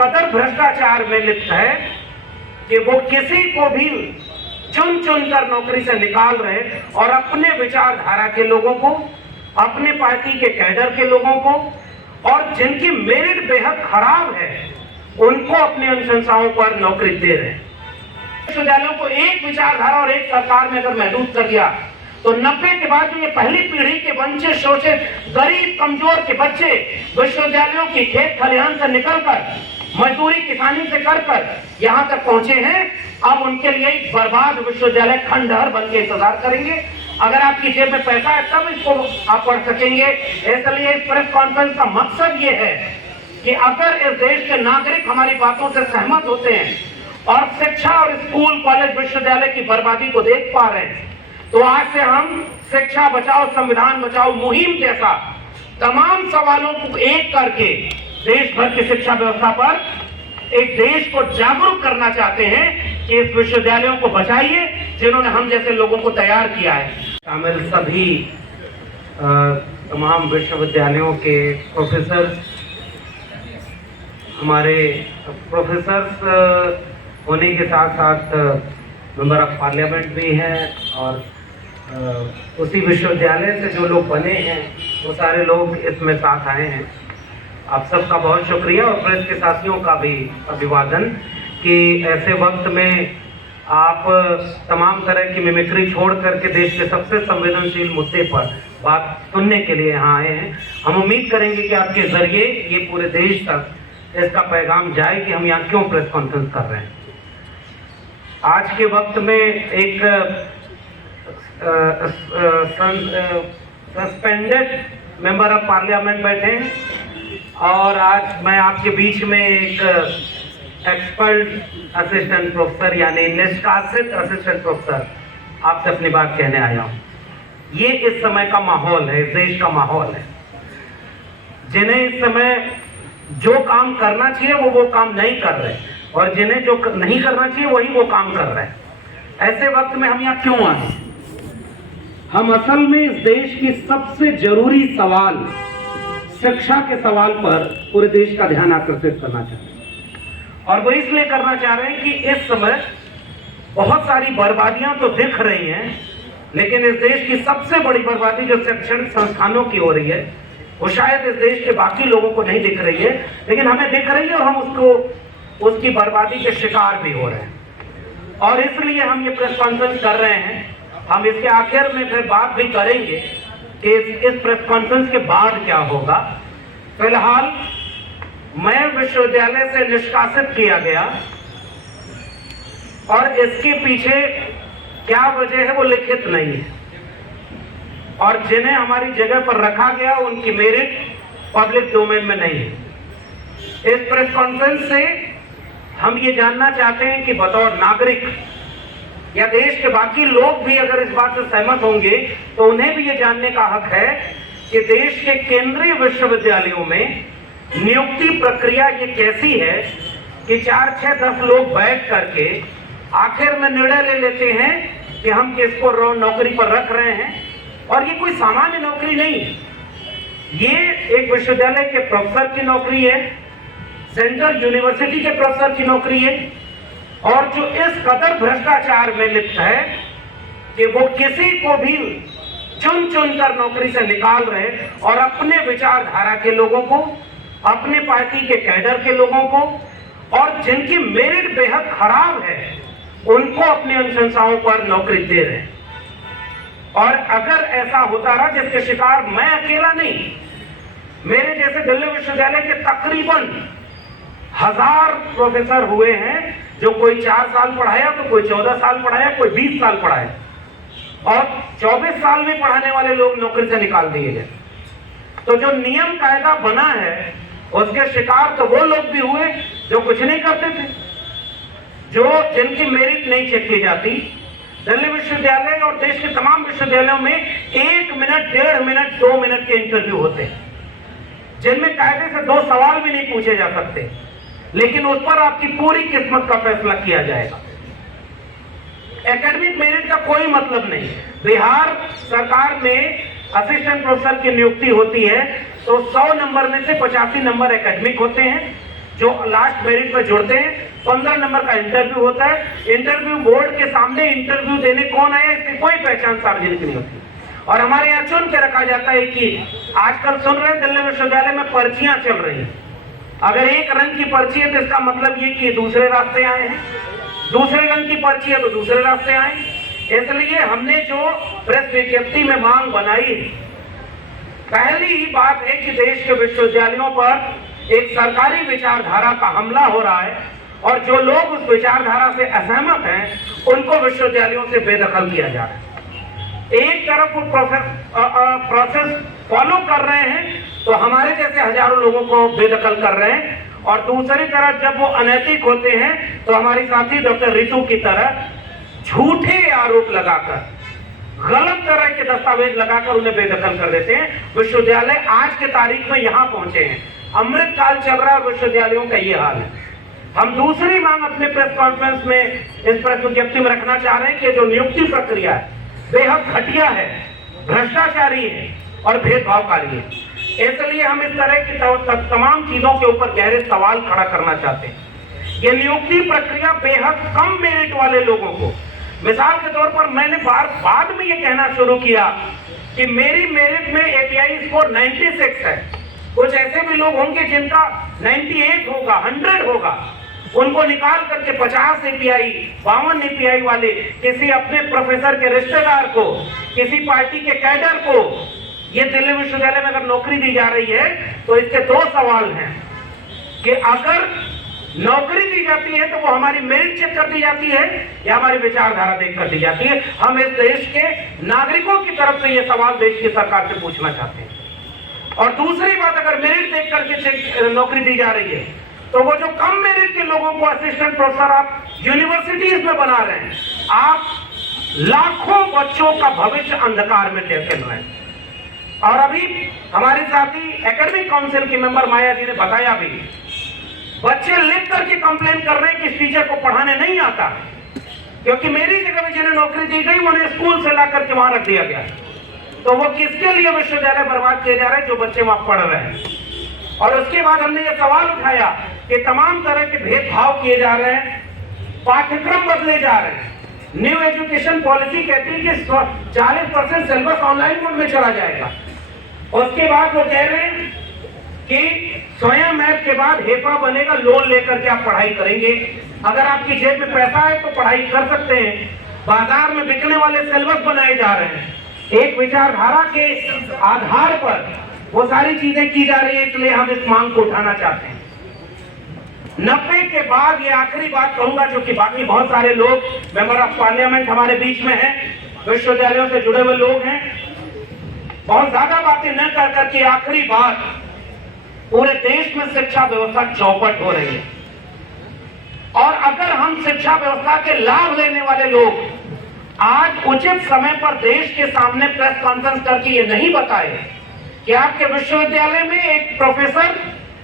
कदर भ्रष्टाचार में लिप्त है कि वो किसी को भी चुन चुन कर नौकरी से निकाल रहे और अपने विचारधारा के लोगों को, अपने पार्टी के कैडर के लोगों को और जिनकी मेरिट बेहद खराब है उनको अपनी अनुशंसाओं पर नौकरी दे रहे हैं। विश्वविद्यालयों को एक विचारधारा और एक सरकार ने अगर महदूद कर दिया तो 90 के बाद जो ये पहली पीढ़ी के वंचित, शोषित, गरीब, कमजोर के बच्चे विश्वविद्यालयों की खेत खलिहान से निकलकर मजदूरी किसानी से कर यहाँ तक पहुंचे हैं, अब उनके लिए एक बर्बाद विश्वविद्यालय खंडहर बन के इंतजार करेंगे। अगर आपकी जेब में पैसा है तब इसको आप पढ़ सकेंगे। इसलिए इस प्रेस कॉन्फ्रेंस का मकसद ये है कि अगर इस देश के नागरिक हमारी बातों से सहमत होते हैं और शिक्षा और स्कूल, कॉलेज, विश्वविद्यालय की बर्बादी को देख पा रहे हैं तो आज से हम शिक्षा बचाओ संविधान बचाओ मुहिम जैसा तमाम सवालों को एक करके देश भर की शिक्षा व्यवस्था पर एक देश को जागरूक करना चाहते हैं कि इस विश्वविद्यालयों को बचाइए जिन्होंने हम जैसे लोगों को तैयार किया है। शामिल सभी तमाम विश्वविद्यालयों के प्रोफेसर, हमारे प्रोफेसर्स होने के साथ साथ मेंबर ऑफ पार्लियामेंट भी हैं और उसी विश्वविद्यालय से जो लोग बने हैं वो सारे लोग इसमें साथ आए हैं। आप सबका बहुत शुक्रिया और प्रेस के साथियों का भी अभिवादन कि ऐसे वक्त में आप तमाम तरह की मिमिक्री छोड़ करके देश के सबसे संवेदनशील मुद्दे पर बात सुनने के लिए यहाँ आए हैं। हम उम्मीद करेंगे कि आपके जरिए ये पूरे देश तक इसका पैगाम जाए कि हम यहाँ क्यों प्रेस कॉन्फ्रेंस कर रहे हैं। आज के वक्त में एक सस्पेंडेड मेंबर ऑफ पार्लियामेंट बैठे हैं और आज मैं आपके बीच में एक एक्सपर्ट असिस्टेंट प्रोफेसर यानी निष्कासित असिस्टेंट प्रोफेसर आपसे अपनी बात कहने आया हूँ। ये इस समय का माहौल है, इस देश का माहौल है। जिन्हें इस समय जो काम करना चाहिए वो काम नहीं कर रहे और जिन्हें जो नहीं करना चाहिए वही वो काम कर रहे हैं। ऐसे वक्त में हम यहाँ क्यों आए? हम असल में इस देश की सबसे जरूरी सवाल शिक्षा के सवाल पर पूरे देश का ध्यान आकर्षित करना चाहते हैं और वो इसलिए करना चाह रहे हैं कि इस समय बहुत सारी बर्बादियां तो दिख रही हैं लेकिन इस देश की सबसे बड़ी बर्बादी जो शैक्षणिक संस्थानों की हो रही है वो शायद इस देश के बाकी लोगों को नहीं दिख रही है लेकिन हमें दिख रही है और हम उसकी बर्बादी के शिकार भी हो रहे हैं। और इसलिए हम ये प्रेस कॉन्फ्रेंस कर रहे हैं। हम इसके आखिर में फिर बात भी करेंगे कि इस प्रेस कॉन्फ्रेंस के बाद क्या होगा। फिलहाल मैं विश्वविद्यालय से निष्कासित किया गया और इसके पीछे क्या वजह है वो लिखित नहीं है और जिन्हें हमारी जगह पर रखा गया उनकी मेरिट पब्लिक डोमेन में नहीं है। इस प्रेस कॉन्फ्रेंस से हम ये जानना चाहते हैं कि बतौर नागरिक या देश के बाकी लोग भी अगर इस बात से सहमत होंगे तो उन्हें भी ये जानने का हक है कि देश के केंद्रीय विश्वविद्यालयों में नियुक्ति प्रक्रिया ये कैसी है कि 4, 6, 10 लोग बैठ करके आखिर में निर्णय ले लेते हैं कि हम किसको नौकरी पर रख रहे हैं। और ये कोई सामान्य नौकरी नहीं है, ये एक विश्वविद्यालय के प्रोफेसर की नौकरी है, सेंट्रल यूनिवर्सिटी के प्रोफेसर की नौकरी है और जो इस कदर भ्रष्टाचार में लिप्त है कि वो किसी को भी चुन चुन कर नौकरी से निकाल रहे और अपने विचारधारा के लोगों को, अपने पार्टी के कैडर के लोगों को और जिनकी मेरिट बेहद खराब है उनको अपनी अनुशंसाओं पर नौकरी दे रहे हैं। और अगर ऐसा होता रहा जिसके शिकार मैं अकेला नहीं, मेरे जैसे दिल्ली विश्वविद्यालय के तकरीबन 1000 प्रोफेसर हुए हैं जो कोई 4 साल पढ़ाया तो कोई 14 साल पढ़ाया, कोई 20 साल पढ़ाया और 24 साल में पढ़ाने वाले लोग नौकरी से निकाल दिए गए। तो जो नियम कायदा बना है उसके शिकार तो वो लोग भी हुए जो कुछ नहीं करते थे, जो जिनकी मेरिट नहीं चेक की जाती। दिल्ली विश्वविद्यालय और देश के तमाम विश्वविद्यालयों में 1 मिनट, 1.5 मिनट, 2 मिनट के इंटरव्यू होते हैं जिनमें कायदे से 2 सवाल भी नहीं पूछे जा सकते, लेकिन उस पर आपकी पूरी किस्मत का फैसला किया जाएगा। एकेडमिक मेरिट का कोई मतलब नहीं। बिहार सरकार में असिस्टेंट प्रोफेसर की नियुक्ति होती है तो 100 नंबर में से 85 नंबर एकेडमिक होते हैं, जो लास्ट मेरिट में जुड़ते हैं 15 नंबर का इंटरव्यू होता है। इंटरव्यू बोर्ड के सामने इंटरव्यू देने कौन आया इसकी कोई पहचान सार्वजनिक नहीं होती और हमारे यहाँ चुन के रखा जाता है कि आजकल सुन रहे हैं दिल्ली विश्वविद्यालय में पर्चियां चल रही हैं। अगर एक रंग की पर्ची है तो इसका मतलब ये कि दूसरे रास्ते आए हैं, दूसरे रंग की पर्ची है तो दूसरे रास्ते आए। इसलिए हमने जो प्रेस विज्ञप्ति में मांग बनाई, पहली ही बात है कि देश के विश्वविद्यालयों पर एक सरकारी विचारधारा का हमला हो रहा है और जो लोग उस विचारधारा से असहमत हैं उनको विश्वविद्यालयों से बेदखल किया जा रहा है। एक तरफ वो प्रोसेस फॉलो कर रहे हैं तो हमारे जैसे हजारों लोगों को बेदखल कर रहे हैं और दूसरी तरफ जब वो अनैतिक होते हैं तो हमारी साथी डॉक्टर रितु की तरह झूठे आरोप लगाकर, गलत तरह के दस्तावेज लगाकर उन्हें बेदखल कर देते हैं। विश्वविद्यालय आज के तारीख में यहाँ पहुंचे हैं, अमृत काल चल रहा है, विश्वविद्यालयों का ये हाल है। हम दूसरी मांग अपने प्रेस कॉन्फ्रेंस में इस प्रेस विज्ञप्ति में रखना चाह रहे हैं कि जो नियुक्ति प्रक्रिया है बेहद घटिया है, भ्रष्टाचारी है और भेदभावकारी है। इसलिए हम इस तरह की तमाम चीजों के ऊपर गहरे सवाल खड़ा करना चाहते हैं। ये नियुक्ति प्रक्रिया बेहद कम मेरिट वाले लोगों को, मिसाल के तौर पर मैंने बाद में ये कहना शुरू किया कि मेरी मेरिट में एपीआई स्कोर 96 है। कुछ ऐसे भी लोग होंगे जिनका 98 होगा, 100 होगा, उनको निकाल करके 50 एपीआई, 52 एपीआई वाले किसी अपने प्रोफेसर के रिश्तेदार को, किसी पार्टी के कैडर को ये दिल्ली विश्वविद्यालय में अगर नौकरी दी जा रही है तो इसके दो सवाल हैं कि अगर नौकरी दी जाती है तो वो हमारी मेरिट चेक कर दी जाती है या हमारी विचारधारा देख कर दी जाती है। हम इस देश के नागरिकों की तरफ से ये सवाल देश की सरकार से पूछना चाहते हैं। और दूसरी बात, अगर मेरिट देख करके नौकरी दी जा रही है तो वो जो कम मेरिट के लोगों को असिस्टेंट प्रोफेसर आप यूनिवर्सिटीज में बना रहे हैं, आप लाखों बच्चों का भविष्य अंधकार में ढकेल रहे हैं। और अभी हमारे साथी एकेडमिक काउंसिल की मेंबर माया जी ने बताया भी, बच्चे लिख करके कंप्लेन कर रहे हैं कि इस टीचर को पढ़ाने नहीं आता, क्योंकि मेरी जगह में जिन्हें नौकरी दी गई उन्हें स्कूल से ला करके वहां रख दिया गया। तो वो किसके लिए विश्वविद्यालय बर्बाद किए जा रहे हैं? जो बच्चे वहां पढ़ रहे हैं। और उसके बाद हमने ये सवाल उठाया कि तमाम तरह के भेदभाव किए जा रहे हैं, पाठ्यक्रम बदले जा रहे हैं। न्यू एजुकेशन पॉलिसी कहती है कि 40% सिलेबस ऑनलाइन मोड में चला जाएगा। उसके बाद वो कह रहे हैं कि स्वयं ऐप के बाद हेपा बनेगा, लोन लेकर के आप पढ़ाई करेंगे। अगर आपकी जेब में पैसा है तो पढ़ाई कर सकते हैं। बाजार में बिकने वाले सिलेबस बनाए जा रहे हैं, एक विचारधारा के आधार पर वो सारी चीजें की जा रही है। इसलिए हम इस मांग को उठाना चाहते हैं। 90 के बाद ये आखिरी बात कहूंगा, जो कि बाकी बहुत सारे लोग मेंबर ऑफ पार्लियामेंट हमारे बीच में हैं, विश्वविद्यालयों से जुड़े हुए लोग हैं, बहुत ज्यादा बातें न कर करके आखिरी बात, पूरे देश में शिक्षा व्यवस्था चौपट हो रही है। और अगर हम शिक्षा व्यवस्था के लाभ लेने वाले लोग आज उचित समय पर देश के सामने प्रेस कॉन्फ्रेंस करके ये नहीं बताए कि आपके विश्वविद्यालय में एक प्रोफेसर,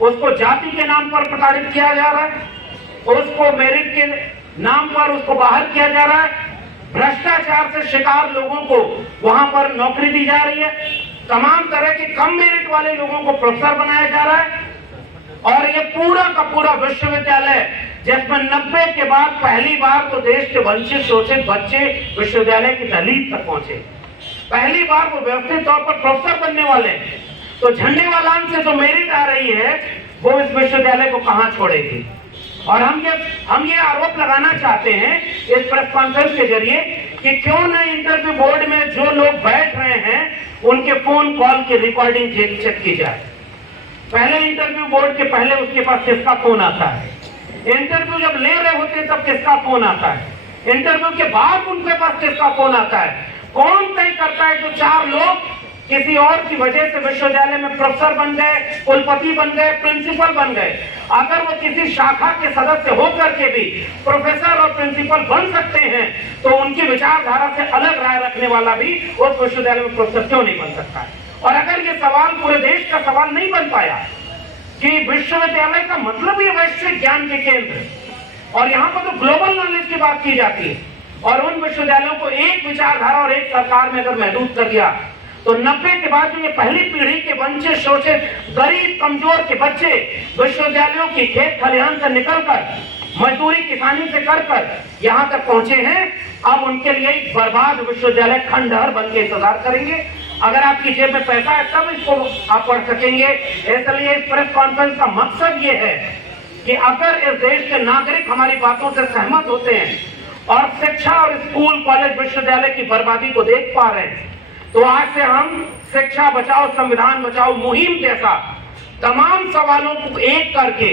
उसको जाति के नाम पर प्रताड़ित किया जा रहा है, उसको मेरिट के नाम पर उसको बाहर किया जा रहा है, भ्रष्टाचार से शिकार लोगों को वहां पर नौकरी दी जा रही है, तमाम तरह के कम मेरिट वाले लोगों को प्रोफेसर बनाया जा रहा है। और ये पूरा का पूरा विश्वविद्यालय जिसमें 90 के बाद पहली बार तो देश के वंचित शोषित बच्चे विश्वविद्यालय की दहलीज तक पहुंचे, पहली बार वो व्यवस्थित तौर पर प्रोफेसर बनने वाले हैं। तो झंडे वालान से जो मेरिट आ रही है वो इस विश्वविद्यालय को कहां छोड़ेगी। और हम ये आरोप लगाना चाहते हैं इस प्रेस कॉन्फ्रेंस के जरिए कि क्यों न इंटरव्यू बोर्ड में जो लोग बैठ रहे हैं उनके फोन कॉल की रिकॉर्डिंग चेक की जाए। पहले इंटरव्यू बोर्ड के पहले उसके पास किसका फोन आता है, इंटरव्यू जब ले रहे होते हैं तब किसका फोन आता है, इंटरव्यू के बाद उनके पास किसका फोन आता है, कौन तय करता है जो 4 लोग किसी और की वजह से विश्वविद्यालय में प्रोफेसर बन गए, कुलपति बन गए, प्रिंसिपल बन गए। अगर वो किसी शाखा के सदस्य होकर के भी प्रोफेसर और प्रिंसिपल बन सकते हैं तो उनकी विचारधारा से अलग राय रखने वाला भी उस विश्वविद्यालय में प्रोफेसर क्यों नहीं बन सकता है। और अगर ये सवाल पूरे देश का सवाल नहीं बन पाया कि विश्वविद्यालय का मतलब ही वैश्विक ज्ञान के केंद्र, और यहाँ पर तो ग्लोबल नॉलेज की बात की जाती है, और उन विश्वविद्यालयों को एक विचारधारा और एक सरकार में अगर महदूद कर दिया तो 90 के बाद जो ये पहली पीढ़ी के वंचित शोषित गरीब कमजोर के बच्चे विश्वविद्यालयों की खेत खलिहान से निकलकर मजदूरी किसानी से कर यहाँ तक पहुंचे हैं, अब उनके लिए बर्बाद विश्वविद्यालय खंडहर बन के इंतजार करेंगे। अगर आपकी जेब में पैसा है तब इसको आप पढ़ सकेंगे। इसलिए इस प्रेस कॉन्फ्रेंस का मकसद ये है कि अगर इस देश के नागरिक हमारी बातों से सहमत होते हैं और शिक्षा और स्कूल कॉलेज विश्वविद्यालय की बर्बादी को देख पा रहे हैं, तो आज से हम शिक्षा बचाओ संविधान बचाओ मुहिम जैसा तमाम सवालों को एक करके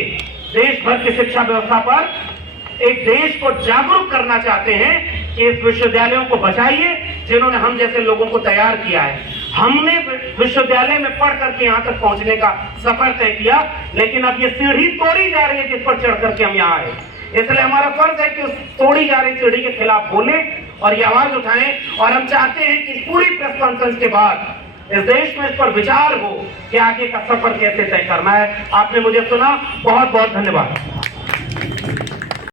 देश भर की शिक्षा व्यवस्था पर एक देश को जागरूक करना चाहते हैं कि इस विश्वविद्यालयों को बचाइए जिन्होंने हम जैसे लोगों को तैयार किया है। हमने विश्वविद्यालय में पढ़ करके यहाँ तक पहुंचने का सफर तय किया, लेकिन अब ये सीढ़ी तोड़ी जा रही है जिस पर चढ़ करके हम यहाँ आए। इसलिए हमारा फर्ज है कि उस तोड़ी जा रही सीढ़ी के खिलाफ बोले और ये आवाज उठाएं। और हम चाहते हैं कि पूरी प्रेस कॉन्फ्रेंस के बाद इस देश में इस पर विचार हो कि आगे का सफर कैसे तय करना है। आपने मुझे सुना, बहुत बहुत धन्यवाद।